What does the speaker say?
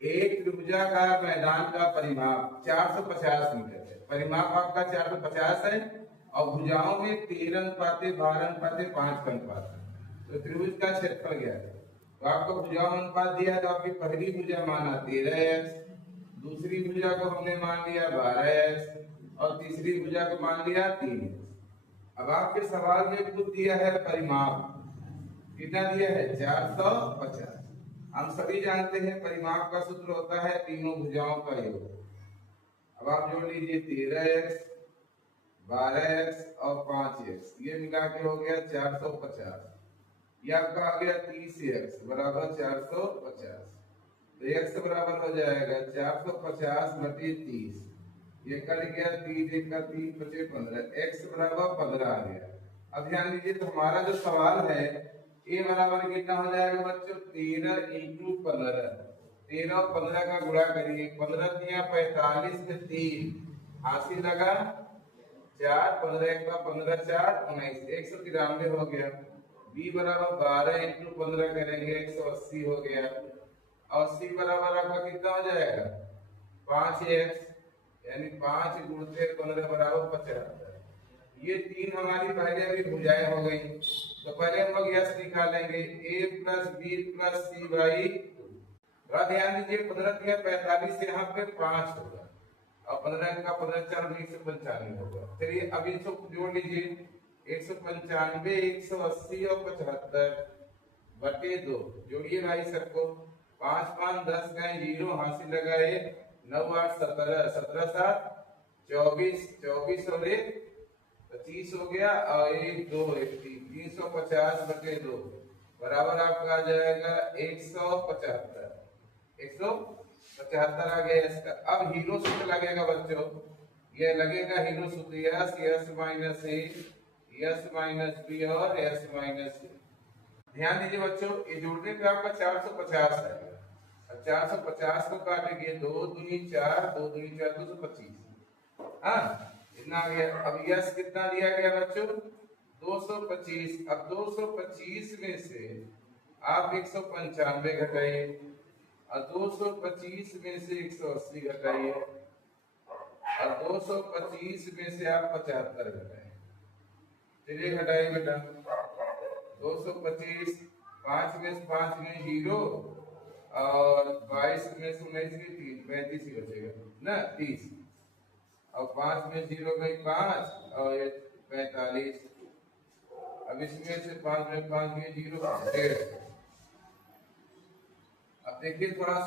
एक त्रिभुजाकार मैदान का परिमाप 450 मीटर है। परिमाप आपका 450 है और भुजाओं में 13:12:5 का अनुपात है। तो त्रिभुज का क्षेत्रफल क्या है? तो आपको भुजाओं अनुपात दिया, तो आपकी पहली भुजा माना 13x, दूसरी भुजा को हमने मान लिया 12x और तीसरी भुजा को मान लिया 3x। अब आपके सवाल में कुछ दिया है परिमाप, कितना दिया है? 450। हम सभी जानते हैं परिमाप का सूत्र होता है तीनों भुजाओं का योग। अब आप जोड़ लीजिए 13x, 12x और 5x, ये मिला के हो गया 450। ये आपका आ गया 30x बराबर 450। तो x बराबर हो जाएगा 450 बटे 30। ये कट गया 3 1 का 3 बचे 15, x बराबर 15 आ गया। अब ध्यान दीजिए, तो हमारा जो सवाल है a बराबर कितना हो जाएगा बच्चों? 13 × 15। 13 और 15 का गुणा करिए, 15 तिया 45 में 3 हासिल लगा 4, 15 1 का 15 4 19, 193 हो गया। b बराबर 12 × 15 करेंगे 180 हो गया। और c बराबर आपका कितना हो जाएगा? 5x, यानी 5 × 15 बराबर 75। ये तीन हमारी पहले अभी भुजाएं हो गई। तो पहले हम लोग यस निकालेंगे, a + b + c बाई 2। थोड़ा ध्यान दीजिए, 15 तिया 45 से यहाँ पे 5 होगा और 15 का 15 4 195 होगा। चलिए अब इसको जोड़ लीजिए, 195 180 और 75 बटे 2। जोड़िए भाई सबको, 5 5 10 गए 0 हासिल लगाए 9 8 17 17 7 24 24 और 1 25 हो गया और 1 2 1 350 बटे 2 बराबर आपका आ जाएगा 175। 175 आ गया इसका। अब हीरो सूत्र लगेगा बच्चों, ये लगेगा हीरो सूत्र, यस यस माइनस ए यस माइनस बी और यस माइनस ए। ध्यान दीजिए बच्चों, ये जोड़ने पे आपका 450 है। अब 450 को काटेंगे 2 दूनी 4 2 दूनी 4 225। हाँ, इतना आ गया। अब यस कितना दिया गया बच्चों? 225। अब 225 में से आप 195 घटाइए और 225 में से 180 घटाइए और 225 में से आप 75 घटाइए। चलिए घटाइए बेटा, 225 5 में से 5 में 0 और 22 में से 19 की 3 35 ही बचेगा ना 30 और 5 में 0 में 5 और 45। अब इसमें से 5 में 5 में 0 1.5। अब देखिए थोड़ा